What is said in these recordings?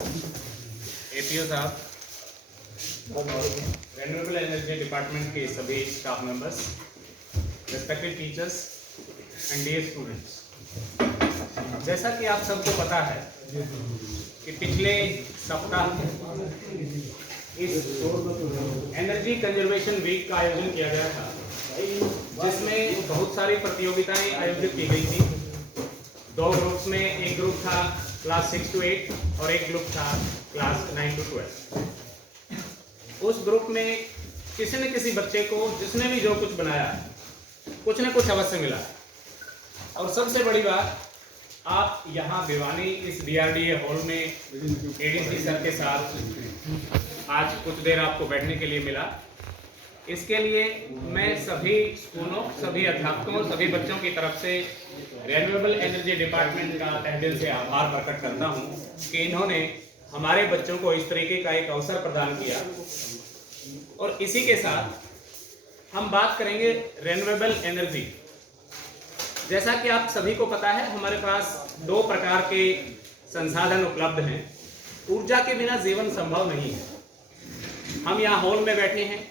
APO साहब और renewable energy department के सभी staff members, respected teachers and dear students, जैसा कि आप सबको पता है कि पिछले सप्ताह इस एनर्जी कंजर्वेशन वीक का आयोजन किया गया था, जिसमें बहुत सारी प्रतियोगिताएं आयोजित की गई थी। दो ग्रुप्स में, एक ग्रुप था क्लास 6 to 8 और एक ग्रुप था क्लास 9 to 12। उस ग्रुप में किसी न किसी बच्चे को, जिसने भी जो कुछ बनाया, कुछ न कुछ अवश्य मिला। और सबसे बड़ी बात, आप यहाँ भिवानी इस DRDA हॉल में ADC सर के साथ आज कुछ देर आपको बैठने के लिए मिला। इसके लिए मैं सभी स्कूलों, सभी अध्यापकों और सभी बच्चों की तरफ से रेन्यूएबल एनर्जी डिपार्टमेंट का तहे दिल से आभार प्रकट करता हूं कि इन्होंने हमारे बच्चों को इस तरीके का एक अवसर प्रदान किया। और इसी के साथ हम बात करेंगे रेन्यूएबल एनर्जी। जैसा कि आप सभी को पता है, हमारे पास दो प्रकार के संसाधन उपलब्ध हैं। ऊर्जा के बिना जीवन संभव नहीं है। हम यहाँ हॉल में बैठे हैं,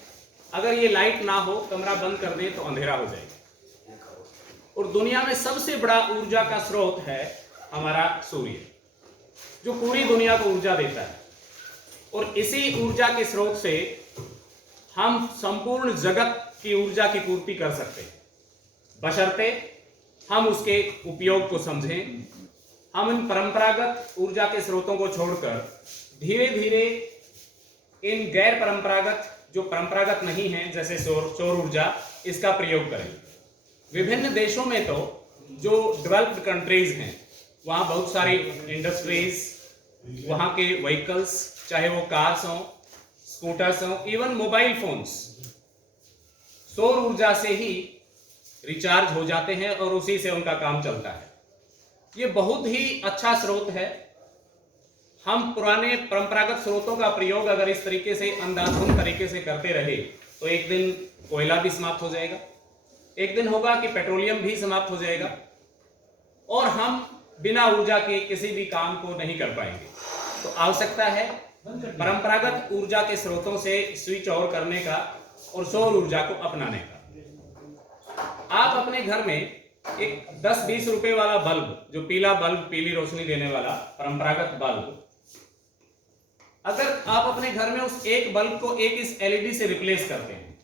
अगर ये लाइट ना हो, कमरा बंद कर दें तो अंधेरा हो जाएगा। और दुनिया में सबसे बड़ा ऊर्जा का स्रोत है हमारा सूर्य, जो पूरी दुनिया को ऊर्जा देता है। और इसी ऊर्जा के स्रोत से हम संपूर्ण जगत की ऊर्जा की पूर्ति कर सकते हैं, बशर्ते हम उसके उपयोग को समझें। हम इन परंपरागत ऊर्जा के स्रोतों को छोड़कर धीरे धीरे इन गैर परंपरागत, जो परंपरागत नहीं है, जैसे सौर ऊर्जा, इसका प्रयोग करें। विभिन्न देशों में तो जो डेवलप्ड कंट्रीज हैं, वहाँ बहुत सारी इंडस्ट्रीज, वहाँ के व्हीकल्स, चाहे वो कार्स हों, स्कूटर्स हों, इवन मोबाइल फोन्स, सौर ऊर्जा से ही रिचार्ज हो जाते हैं और उसी से उनका काम चलता है। ये बहुत ही अच्छा स्रोत है। हम पुराने परंपरागत स्रोतों का प्रयोग अगर इस तरीके से, अंधाधुंध तरीके से करते रहे तो एक दिन कोयला भी समाप्त हो जाएगा, एक दिन होगा कि पेट्रोलियम भी समाप्त हो जाएगा और हम बिना ऊर्जा के किसी भी काम को नहीं कर पाएंगे। तो आवश्यकता है परंपरागत ऊर्जा के स्रोतों से स्विच ऑन करने का और सौर ऊर्जा को अपनाने का। आप अपने घर में एक 10-20 रुपए वाला बल्ब, जो पीला बल्ब, पीली रोशनी देने वाला परंपरागत बल्ब, अगर आप अपने घर में उस एक बल्ब को एक इस LED से रिप्लेस करते हैं,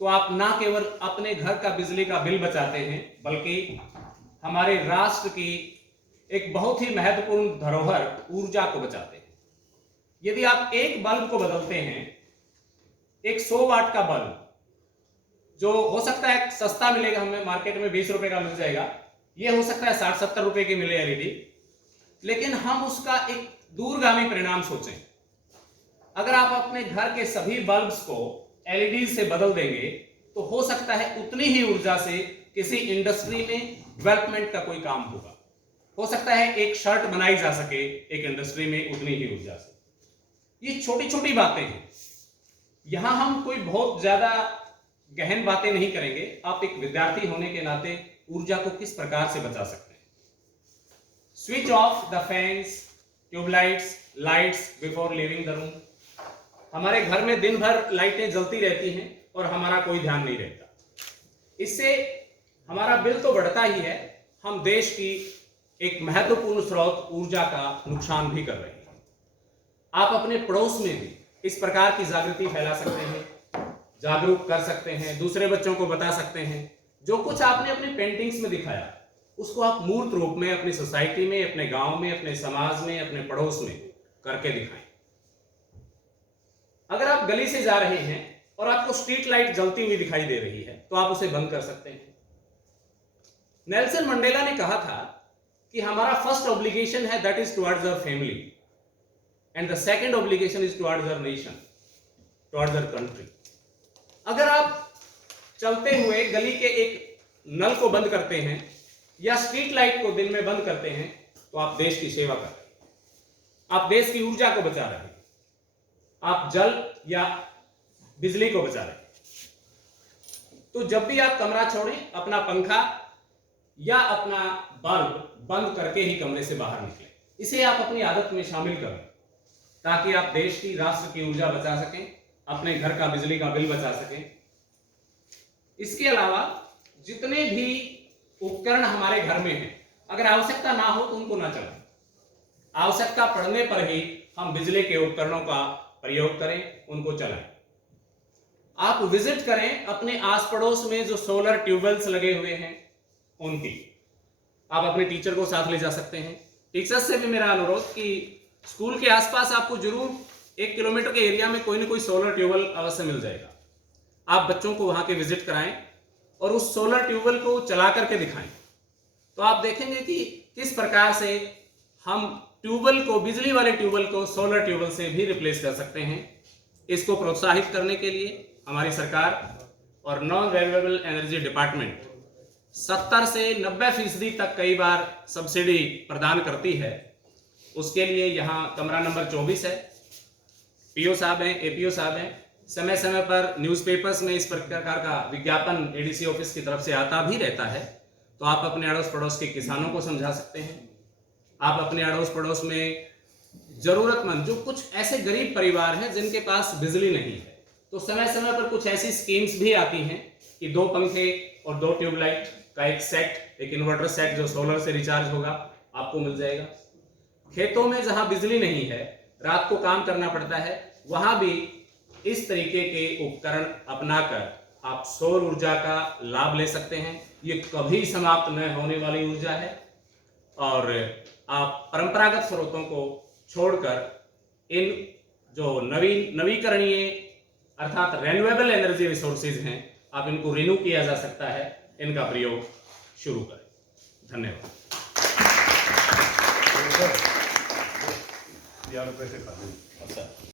तो आप ना केवल अपने घर का बिजली का बिल बचाते हैं, बल्कि हमारे राष्ट्र की एक बहुत ही महत्वपूर्ण धरोहर ऊर्जा को बचाते हैं। यदि आप एक बल्ब को बदलते हैं, एक 100 वाट का बल्ब, जो हो सकता है सस्ता मिलेगा, हमें मार्केट में 20 रुपए का मिल जाएगा, यह हो सकता है 60-70 रुपए की मिले LED, लेकिन हम उसका एक दूरगामी परिणाम सोचें। अगर आप अपने घर के सभी बल्ब्स को LED से बदल देंगे, तो हो सकता है उतनी ही ऊर्जा से किसी इंडस्ट्री में डेवलपमेंट का कोई काम होगा। हो सकता है एक शर्ट बनाई जा सके एक इंडस्ट्री में उतनी ही ऊर्जा से। ये छोटी छोटी बातें हैं। यहां हम कोई बहुत ज्यादा गहन बातें नहीं करेंगे। आप एक विद्यार्थी होने के नाते ऊर्जा को किस प्रकार से बचा सकते हैं। Switch off the fans, tubelights, lights before living the room. हमारे घर में दिन भर लाइटें जलती रहती हैं और हमारा कोई ध्यान नहीं रहता। इससे हमारा बिल तो बढ़ता ही है, हम देश की एक महत्वपूर्ण स्रोत ऊर्जा का नुकसान भी कर रहे हैं। आप अपने पड़ोस में भी इस प्रकार की जागृति फैला सकते हैं, जागरूक कर सकते हैं, दूसरे बच्चों को बता सकते हैं। जो कुछ आपने अपनी पेंटिंग्स में दिखाया, उसको आप मूर्त रूप में अपनी सोसाइटी में, अपने गांव में, अपने समाज में, अपने पड़ोस में करके दिखाएं। अगर आप गली से जा रहे हैं और आपको स्ट्रीट लाइट जलती हुई दिखाई दे रही है, तो आप उसे बंद कर सकते हैं। नेल्सन मंडेला ने कहा था कि हमारा फर्स्ट ऑब्लिगेशन है that is towards our family and the second obligation is towards our nation, towards our country. अगर आप चलते हुए गली के एक नल को बंद करते हैं या स्ट्रीट लाइट को दिन में बंद करते हैं, तो आप देश की सेवा कर रहे हैं, आप देश की ऊर्जा को बचा रहे हैं, आप जल या बिजली को बचा रहे हैं। तो जब भी आप कमरा छोड़ें, अपना पंखा या अपना बल्ब बंद करके ही कमरे से बाहर निकलें। इसे आप अपनी आदत में शामिल करें। ताकि आप देश की, राष्ट्र की ऊर्जा बचा सकें, अपने घर का बिजली का बिल बचा सकें। इसके अलावा जितने भी उपकरण हमारे घर में हैं, अगर आवश्यकता ना हो तो उनको ना चलाएं। आवश्यकता पड़ने पर ही हम बिजली के उपकरणों का प्रयोग करें, उनको चलाएं। आप विजिट करें अपने आस पड़ोस में जो सोलर ट्यूबवेल्स लगे हुए हैं उनकी। आप अपने टीचर को साथ ले जा सकते हैं। टीचर्स से भी मेरा अनुरोध कि स्कूल के आसपास आपको जरूर 1 किलोमीटर के एरिया में कोई ना कोई सोलर ट्यूबवेल अवश्य मिल जाएगा। आप बच्चों को वहां के विजिट कराएं और उस सोलर ट्यूबवेल को चला करके दिखाएं, तो आप देखेंगे कि किस प्रकार से हम ट्यूबवेल को, बिजली वाले ट्यूबवेल को सोलर ट्यूबवेल से भी रिप्लेस कर सकते हैं। इसको प्रोत्साहित करने के लिए हमारी सरकार और नॉन रिन्यूएबल एनर्जी डिपार्टमेंट 70 से 90% तक कई बार सब्सिडी प्रदान करती है। उसके लिए यहाँ कमरा नंबर 24 है, पीओ साहब हैं, एपीओ साहब हैं। समय समय पर न्यूज़पेपर्स में इस प्रकार का विज्ञापन एडीसी ऑफिस की तरफ से आता भी रहता है, तो आप अपने अड़ोस पड़ोस के किसानों को समझा सकते हैं। आप अपने अड़ोस पड़ोस में जरूरतमंद, जो कुछ ऐसे गरीब परिवार हैं जिनके पास बिजली नहीं है, तो समय समय पर कुछ ऐसी स्कीम्स भी आती हैं कि 2 पंखे और 2 ट्यूबलाइट का एक सेट, एक इन्वर्टर सेट जो सोलर से रिचार्ज होगा, आपको मिल जाएगा। खेतों में जहां बिजली नहीं है, रात को काम करना पड़ता है, वहां भी इस तरीके के उपकरण अपनाकर आप सौर ऊर्जा का लाभ ले सकते हैं। ये कभी समाप्त न होने वाली ऊर्जा है और आप परंपरागत स्रोतों को छोड़कर इन जो नवीकरणीय अर्थात रिन्यूएबल एनर्जी रिसोर्सेज हैं, आप इनको रिन्यू किया जा सकता है, इनका प्रयोग शुरू करें। धन्यवाद। ₹50 खा